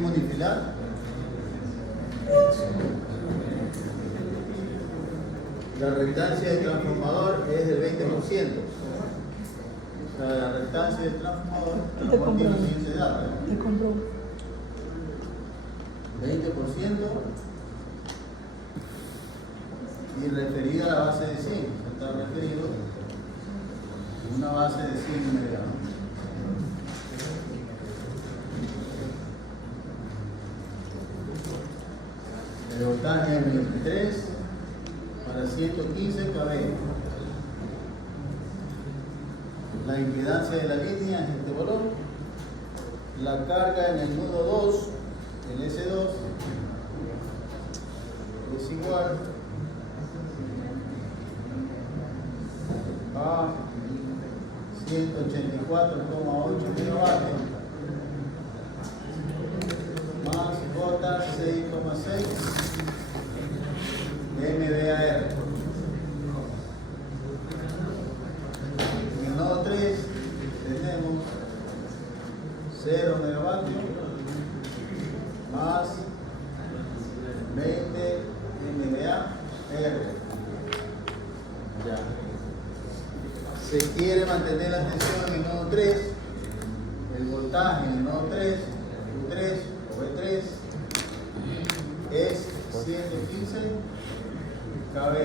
es modificar? La reactancia del transformador es del 20%. O sea, la reactancia del transformador tiene el siguiente dato. Te compro. 20% y referida a la base de 100. Está referido a una base de 100 MVA. El voltaje es 23 para 115 kV. La impedancia de la línea es este valor. La carga en el nodo 2, el S2, es igual a 184,8 kilovatios más J 6,6 MVAR. En el nodo 3 tenemos 0 megavatios más 20 MVAR. Ya. Se quiere mantener la tensión en el nodo 3, el voltaje en el nodo 3, U3 o V3 es 115 kV.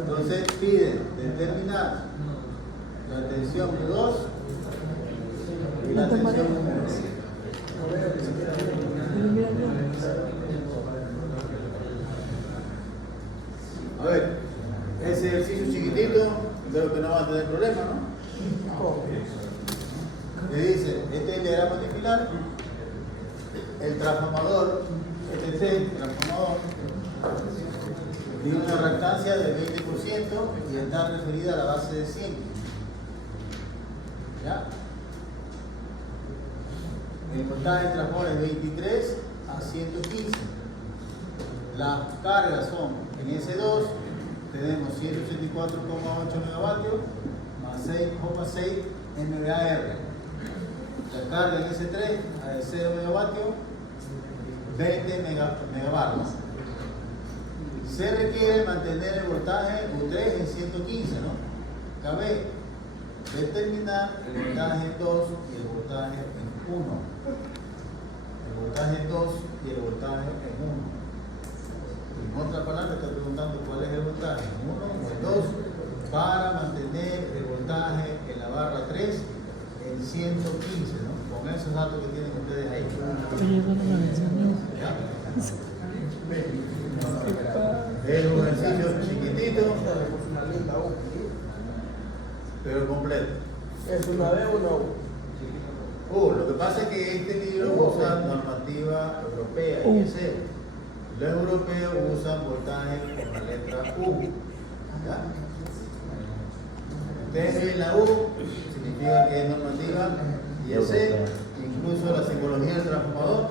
Entonces piden determinar la tensión U2 y la tensión U1. A ver, ese ejercicio chiquitito, creo que no va a tener problema, ¿no? Le dice, este es el diagrama antipilar, el transformador, el transformador, tiene una reactancia del 20% y está referida a la base de 100. ¿Ya? El voltaje del transformador es 23 a 115. Las cargas son, en S2 tenemos 184,8 megavatios más 6,6 MVAR. La carga en S3 a 0 megavatios, 20 megavatios. Se requiere mantener el voltaje U3 en 115, ¿no? Cabe determinar el voltaje 2 y el voltaje en 1. El voltaje 2 y el voltaje en 1. En otra palabra, estoy preguntando cuál es el voltaje, el 1 o el 2, para mantener el voltaje en la barra 3 en 115, ¿no? Con esos datos que tienen ustedes ahí. ¿Ya? Es un ejercicio chiquitito, pero completo. ¿Es una B o una U? Lo que pasa es que este libro usa normativa europea, IEC. Los europeos usan voltaje con la letra U. ¿Ya? Ustedes ven la U, significa que es normativa IEC, incluso la psicología del transformador,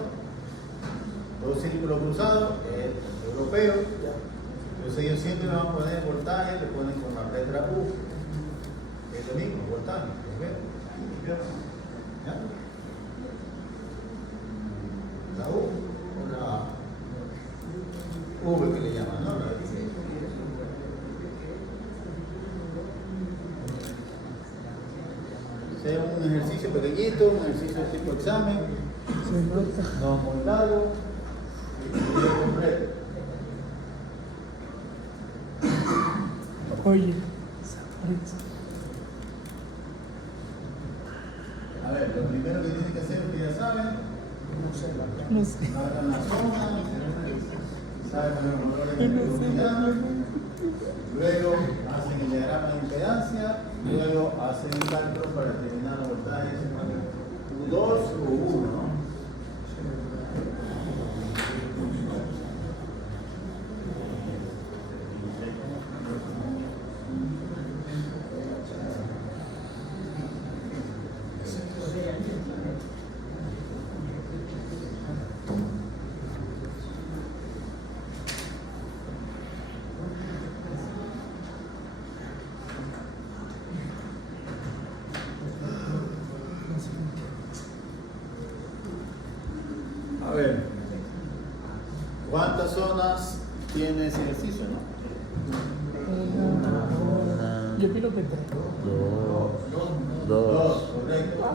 dos círculos cruzados, es europeo. Entonces ellos siempre van a poner voltaje, le ponen con la letra U. Es lo mismo, voltaje. ¿Ya? La U o la V que le llaman, ¿no? Sea un ejercicio pequeñito, un ejercicio tipo examen, no muy largo y muy completo. Oye, a ver, lo primero que tienen que hacer, ustedes ya saben, no sé. hagan la zona, saben los valores de velocidad, luego hacen el diagrama de impedancia, luego hacen un cálculo para determinar los voltajes U2 o U1, ¿no? termina ese ejercicio, ¿no? Yo opino que 3. 2, correcto.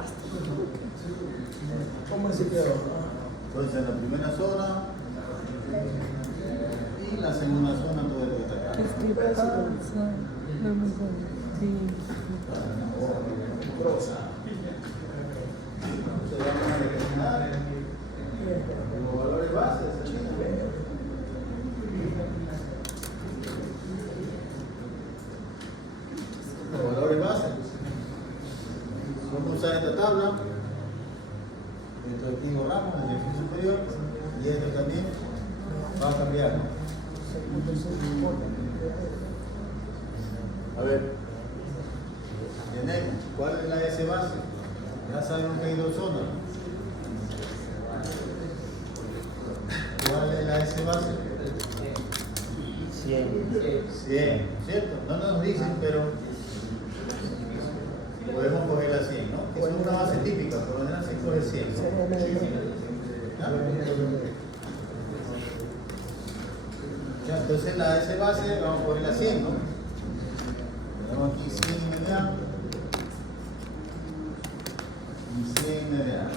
¿Cómo así quedó? Entonces en la primera zona y la segunda zona todo lo que está acá. Entonces vamos a determinar los valores bases. Los valores bases. Vamos a usar esta tabla. Esto es Pingo Ramos, el ejercicio superior, y esto también va a cambiar. A ver, tenemos, ¿cuál es la S base? Ya sabemos que hay dos zonas. ¿Cuál es la S base? 100. 100, ¿cierto? No nos dicen, pero podemos coger la 100, ¿no? Es una base típica, por lo general se coge 100. ¿Ya? Ya, entonces la S base vamos a poner la 100, ¿no? Tenemos aquí 100 inmediato y 100 inmediato.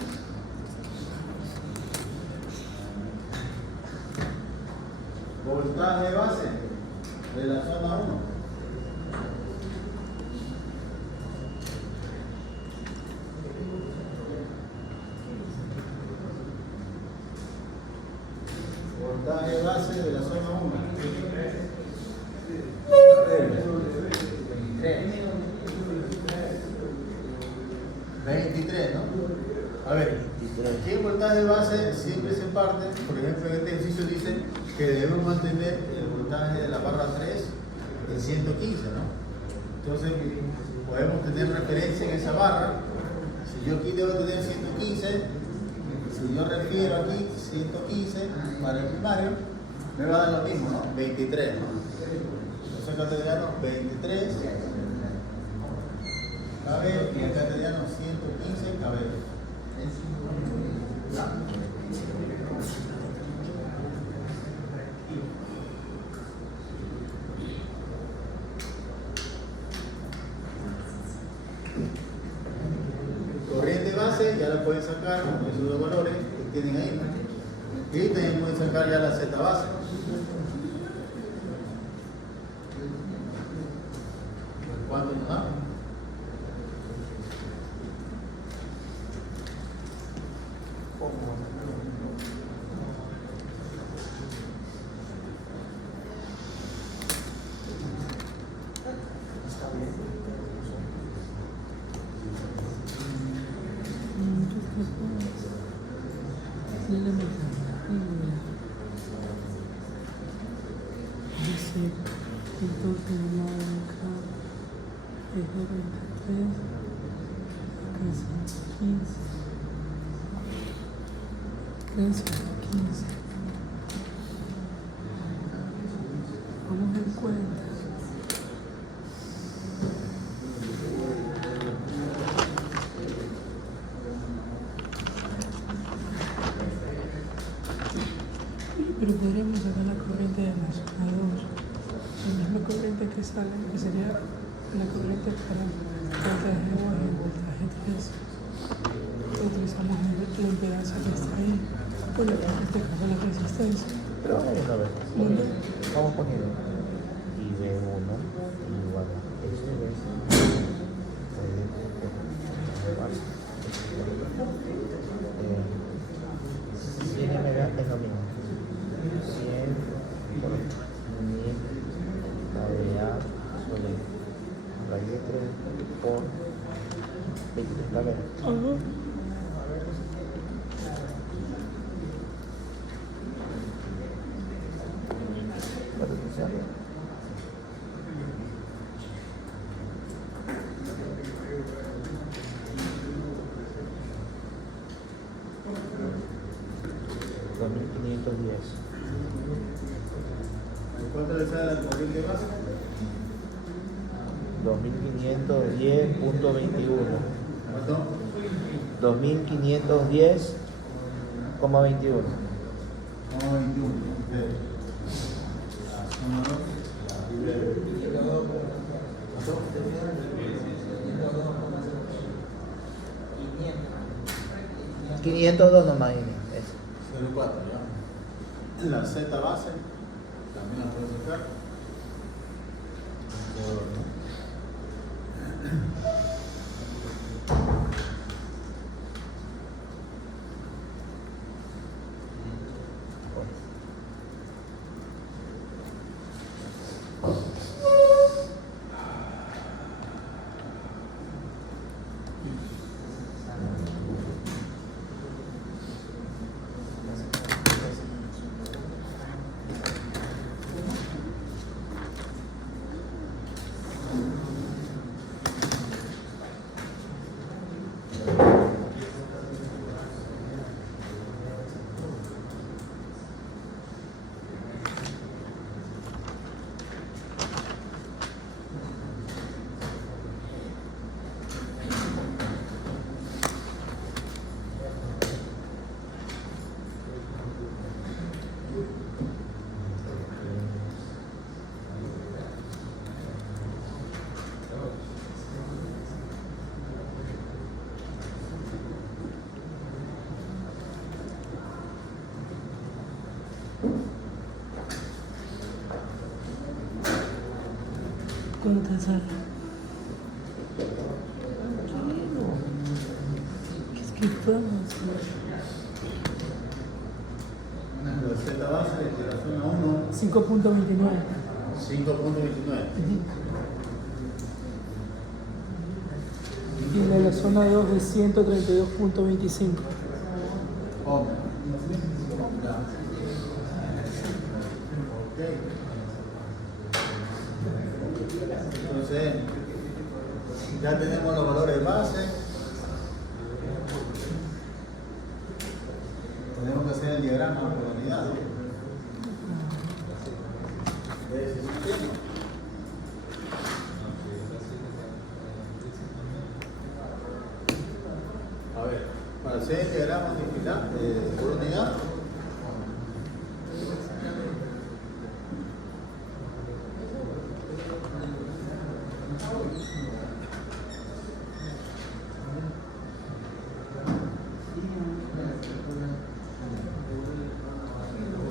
Voltaje base de la zona 1. Voltaje base de la zona 1. 23, ¿no? A ver, aquí el voltaje base siempre se parte, por ejemplo en este ejercicio dice que debemos mantener el voltaje de la barra 3 en 115, ¿no? Entonces podemos tener referencia en esa barra. Si yo aquí debo tener 115, si yo refiero aquí 115 para el primario, me va a dar lo mismo, ¿no? 23, ¿no? Entonces acá tendríamos 23 KB y acá tendríamos 115 KB. Corriente base ya la pueden sacar con esos dos valores que tienen ahí. Y también pueden sacar ya la Z base. ¿Cuánto nos da? Dice el toque de la acá es de 23, acá es 15, acá es 15. Vamos en cuenta. Pero podríamos sacar la corriente de la zona 2, la misma corriente que sale, que sería la corriente para el voltaje 1 y el voltaje 3. Utilizamos la impedancia que está ahí, o en este caso la resistencia. Pero vamos a ver. ¿Dónde? Vamos poniendo. Y V1 igual a SBS. Es lo mismo. 100 por 1000 kVA sobre raíz 3 por 23 kVA. Ajá. ¿Cuánto le sale la corriente base? 2510.21. ¿Cuánto? 2510,21. No, 21. Número libre. 502 nomás. Eso. 04, ¿ya? La Z base también la puedes sacar. ¿Cómo te sale? ¿Qué escribamos? La Z base de la zona 1, 5.29. 5.29. Y la de la zona 2 de 132.25. Ok. Ya. Ok. Entonces, ya tenemos los valores base. Tenemos que hacer el diagrama por unidad. De ese sistema. A ver, para hacer el diagrama por unidad,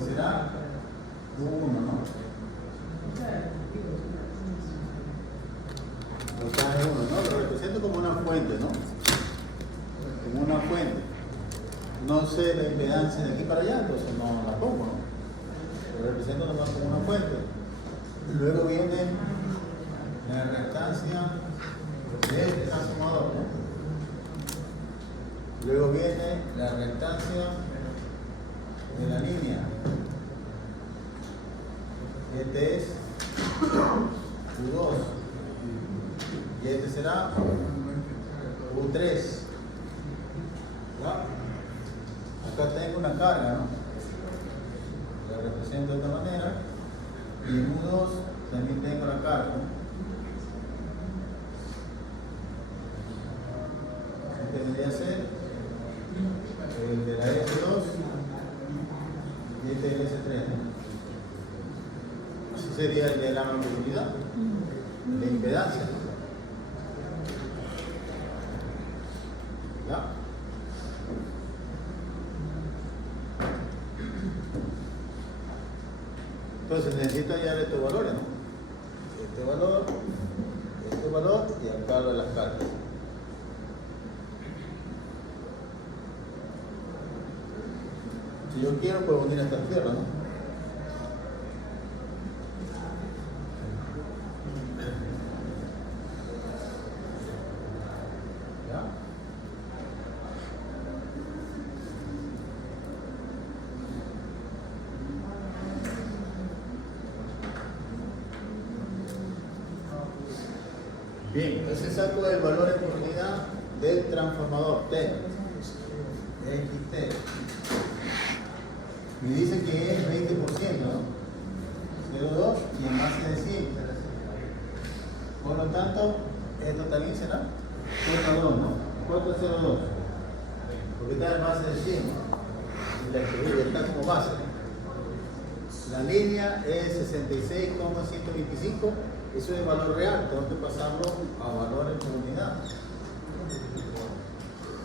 será 1, ¿no? Acá es 1, ¿no? Lo represento como una fuente, ¿no? Como una fuente. No sé la impedancia de aquí para allá, entonces no la pongo, ¿no? Lo represento nomás como una fuente. Luego viene la reactancia de este transformador, ¿no? Luego viene la reactancia de la línea. Este es U2 y este será U3. ¿Ya? Acá tengo una carga, ¿no? La represento de esta manera. Y en U2 también tengo la carga, ¿no? Este debería ser el de la S2 y este del S3, ¿no? Así sería el diagrama de unidad de impedancia. ¿Ya? Entonces necesito hallar estos valores, ¿no? Este valor y acá lo de las cargas. Si yo quiero, puedo unir esta tierra, ¿no? ¿Ya? Bien, entonces saco el valor en unidad del transformador T. XT. Me dice que es 20%, ¿no? 0,2 y en base de 100. Por lo tanto, esto también será 4,2, ¿no? 4,02. Porque está en base de 100, ¿no? Y la que está como base. La línea es 66,125. Eso es valor real. Tengo que pasarlo a valores por unidad.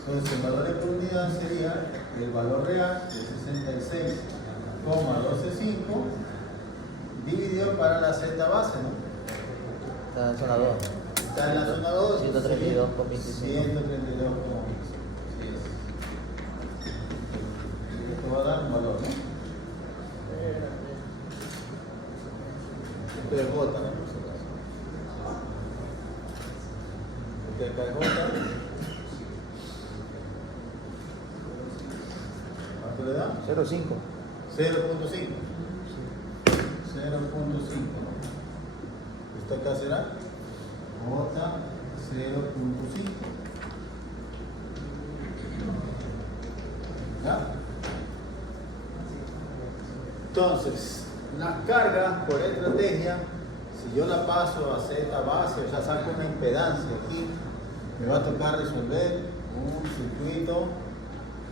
Entonces, el valor por unidad sería el valor real de 66,125 dividido para la z base, ¿no? Está en zona 2. Está en la zona 2. 132,25. 132,25. Esto va a dar un valor, ¿no? Esto es J, ¿no? Esto es J. ¿Cuánto le da? 0,5. 0.5. 0.5. Esto acá será J 0.5. ¿Ya? Entonces, las cargas por estrategia, si yo la paso a Z base, o sea, saco una impedancia aquí, me va a tocar resolver un circuito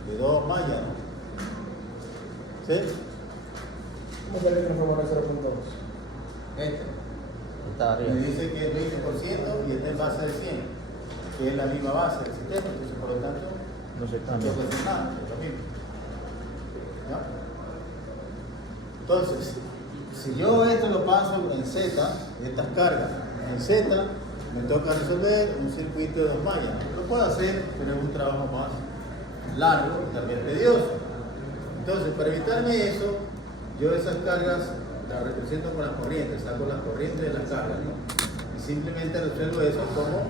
de 2 mallas, ¿no? ¿Sí? ¿Cómo sale que transformar 0.2? Este. Está arriba. Me dice que es 20% y está en base de 100, que es la misma base del sistema, entonces por lo tanto No se no cambia. puede hacer nada, es lo mismo. ¿Ya? Entonces, si yo esto lo paso en Z, estas cargas en Z, me toca resolver un circuito de 2 mallas. Lo puedo hacer, pero es un trabajo más largo y también tedioso. Entonces, para evitarme eso, yo esas cargas las represento con las corrientes, saco las corrientes de las cargas, ¿no? Y simplemente resuelvo eso como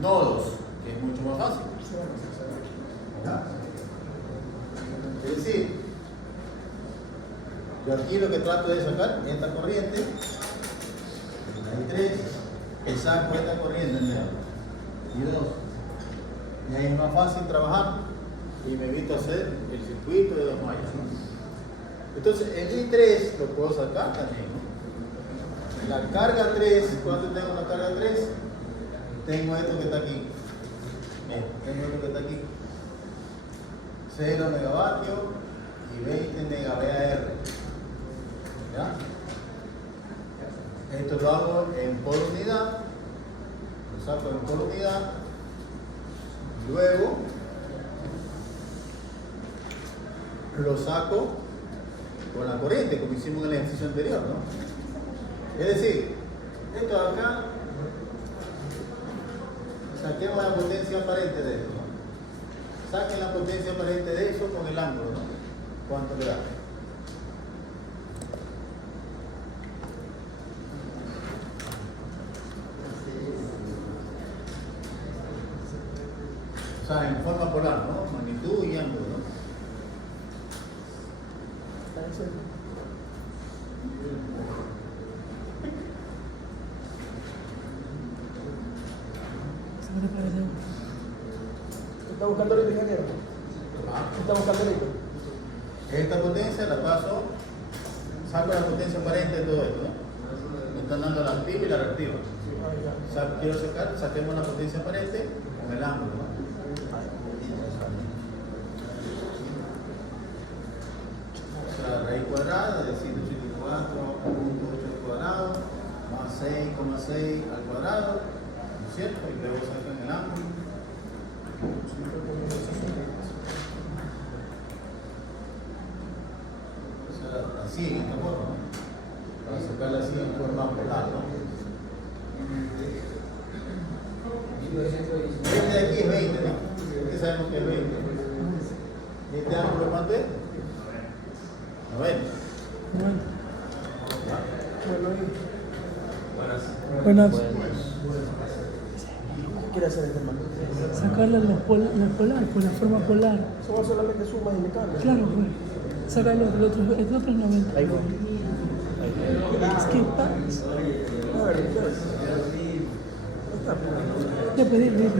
nodos, que es mucho más fácil. ¿Ya? Es decir, yo aquí lo que trato de sacar esta corriente, hay 3, y saco esta corriente, mira, y 2. Y ahí es más fácil trabajar y me evito hacer el circuito de 2 mallas, ¿no? Entonces, el I3 lo puedo sacar también, ¿no? La carga 3, ¿cuánto tengo la carga 3? Tengo esto que está aquí. Bien, tengo esto que está aquí. 0 megavatios y 20 megaVAR. ¿Ya? Esto lo hago en por unidad. Lo saco en por unidad. Luego lo saco con la corriente, como hicimos en el ejercicio anterior, ¿no? Es decir, esto de acá, saquemos la potencia aparente de esto, ¿no? Saquen la potencia aparente de eso con el ángulo, ¿no? ¿Cuánto le da? O sea, en forma polar, ¿no? Magnitud y ángulo, ¿no? Seguro para allá. ¿Está buscando ahorita, ingeniero? Ah. ¿Está buscando ahorita? Esta potencia la paso, saco la potencia aparente de todo esto, ¿no? Me están dando la activa y la reactiva. O sea, quiero sacar, saquemos la potencia aparente con el ángulo, ¿no? O sea, raíz cuadrada de 184.8 al cuadrado más 6,6 al cuadrado, ¿no es cierto? Y luego sacan el ángulo. O sea, así, en esta forma, ¿no? Para sacarla así en forma polar, ¿no? Este de aquí es 20, ¿no? Porque sabemos que es 20. ¿Y este ángulo cuánto es? 90. Bueno, Bueno, buenas. ¿qué quiere hacer este hermano? Sacarle la polar, pues la forma polar. Son solamente sumas y mecánicas. Claro, pues. Sacarlo del otro, el otro es 90. Ahí voy. Es que pasa. A ver, ¿qué es? No está. Ya pedí, dile.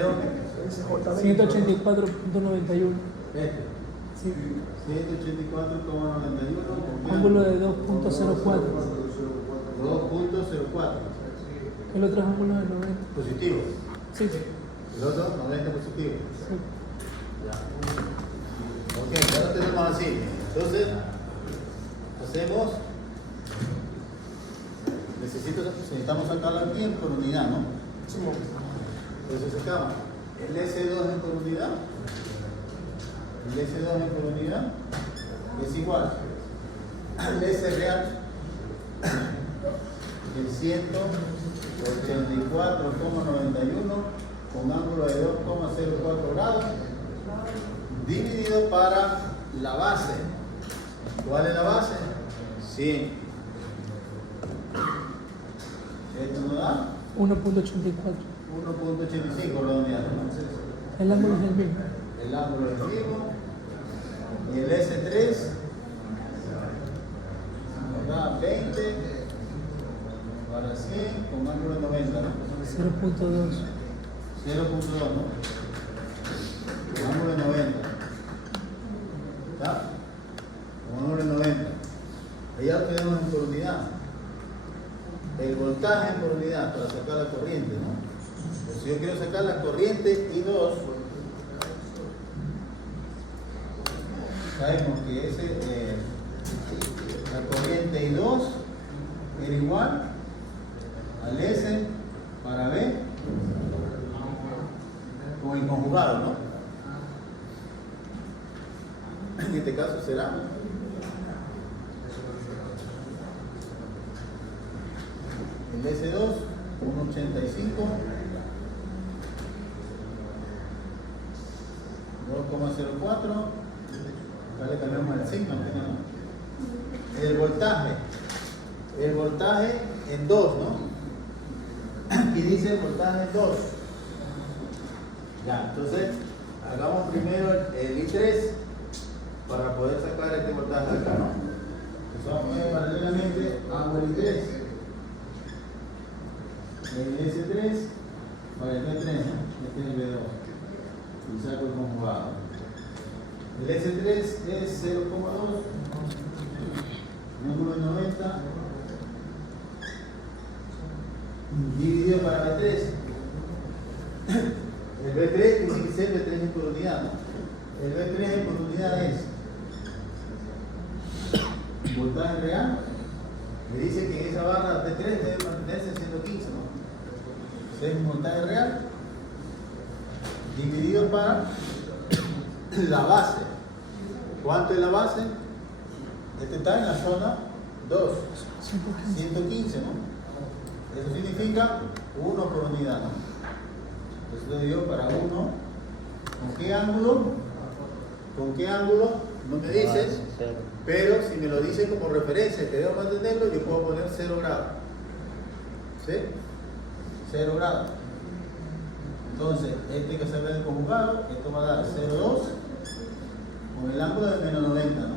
0, 184.91. este, Sí. 184,91. Ángulo de 2.04. 2.04. El otro es ángulo de 90. Positivo. Sí. El otro 90 positivo. Sí. Ya. Ok, ya lo tenemos así. Entonces, hacemos. Necesitamos sacarlo aquí por unidad, ¿no? Entonces sacamos el S2 por unidad. El S2 por unidad es igual al S real, el 184,91 con ángulo de 2,04 grados, dividido para la base. ¿Cuál es la base? 100. Esto nos da 1.84. 1.85 redondeado. El ángulo es el mismo. El ángulo es el mismo. Y el S3 nos da 20 para 100 con ángulo de 90, ¿no? 0.2. 0.2, ¿no? Con ángulo de 90. ¿Ya? Con ángulo de 90. Ahí ya lo tenemos en por unidad. El voltaje en por unidad para sacar la corriente, ¿no? Pues si yo quiero sacar la corriente I2, sabemos que la corriente I2 era igual al S para B con el conjugado, ¿no? En este caso será el S2, 1.85, 2,04. Acá le cambiamos el signo. El voltaje en 2, ¿no? Aquí dice el voltaje en 2. Ya, entonces hagamos primero el I3 para poder sacar este voltaje de acá, ¿no? Entonces vamos a poner paralelamente hago el I3. El S3 para el B3, ¿no? Este es el B2. Y saco el conjugado. El S3 es 0,2, ángulo de 90, dividido para B3. El B3 tiene que ser B3 en por unidad, ¿no? El B3 en por unidad es voltaje real. Me dice que en esa barra B3 debe mantenerse 115, ¿no? Es un voltaje real dividido para la base. ¿Cuánto es la base? Este está en la zona 2, 115, ¿no? Eso significa 1 por unidad, ¿no? Eso lo digo para 1. ¿Con qué ángulo? ¿Con qué ángulo? No me dices, pero si me lo dice como referencia y te debo mantenerlo, yo puedo poner 0 grados. ¿Sí? 0 grados. Entonces, este que se ve el conjugado, esto va a dar 0,2 con el ángulo de menos 90, ¿no?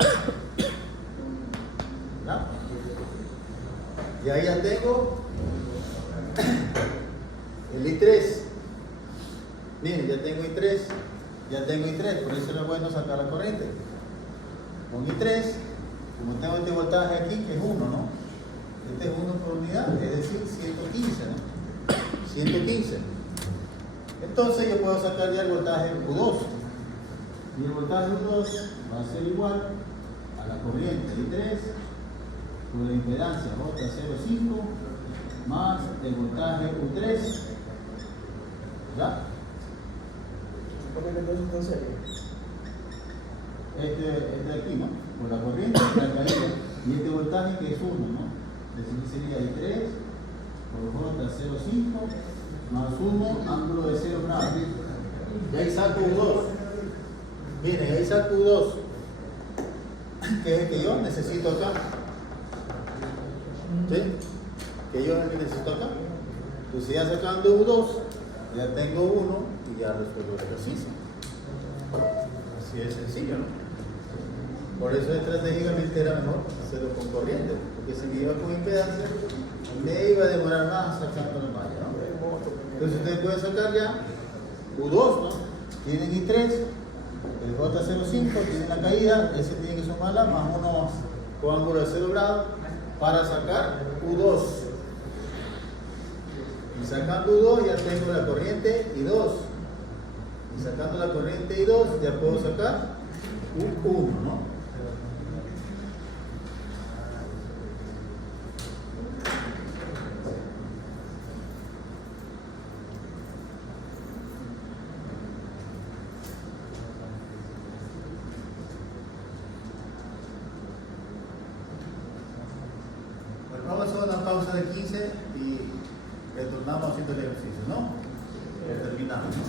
¿Ya? Y ahí ya tengo el I3. Miren, ya tengo I3, por eso es bueno sacar la corriente. Con I3, como tengo este voltaje aquí, que es 1, ¿no? Este es 1 por unidad, es decir, 115, ¿no? 115. Entonces yo puedo sacar ya el voltaje U2. Y el voltaje U2 va a ser igual a la corriente I3 por la impedancia J05 más el voltaje U3. ¿Ya? Este de aquí, ¿no? Por la corriente, la caída. Y este voltaje que es 1, ¿no? Entonces sería I3 por J05 más 1, ángulo de 0 grados. Y ahí saco U2. Miren, ahí saco U2, que es el que yo necesito acá. ¿Sí? Que yo es el que necesito acá. Entonces ya sacando U2, ya tengo 1 y ya resuelvo el ejercicio. Así es sencillo, ¿no? Por eso estratégicamente era mejor hacerlo con corriente, porque si me iba con impedancia, me iba a demorar más sacando la malla, ¿no? Entonces ustedes pueden sacar ya U2, ¿no? Tienen I3, el J05 tiene la caída, ese tiene que sumarla más 1 con ángulo de 0 grados para sacar U2. Y sacando U2 ya tengo la corriente I2. Y sacando la corriente I2 ya puedo sacar U1, ¿no? Vamos a hacer una pausa de 15 y retornamos haciendo el ejercicio, ¿no? Terminamos, ¿no?